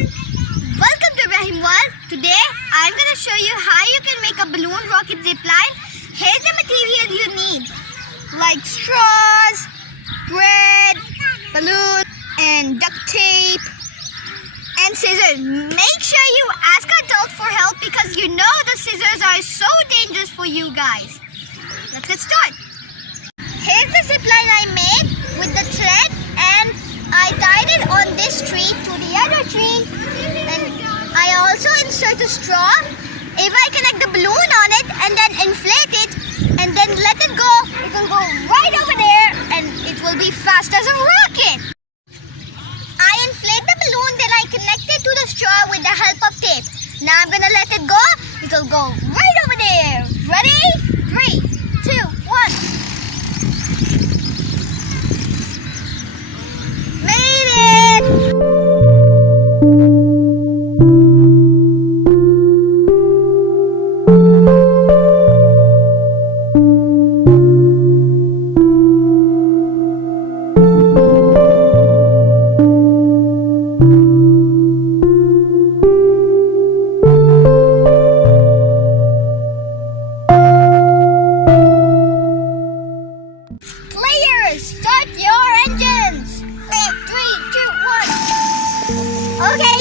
Welcome to Ibrahim World. Today I'm going to show you how you can make a balloon rocket zipline. Here's the material you need, like straws, thread, balloon, and duct tape, and scissors. Make sure you ask adults for help because you know the scissors are so dangerous for you guys. Let's get started. Here's the zipline I made with the thread, and I tied it on this tree to the other tree, and I also insert a straw. If I connect the balloon on it and then inflate it and then let it go, it will go right over there and it will be fast as a rocket. I inflate the balloon, then I connect it to the straw with the help of tape. Now I'm gonna let it go. It will go right over there. Ready? 3, 2, 1. Made it! Players, start your engines! 3, 2, 1. Okay.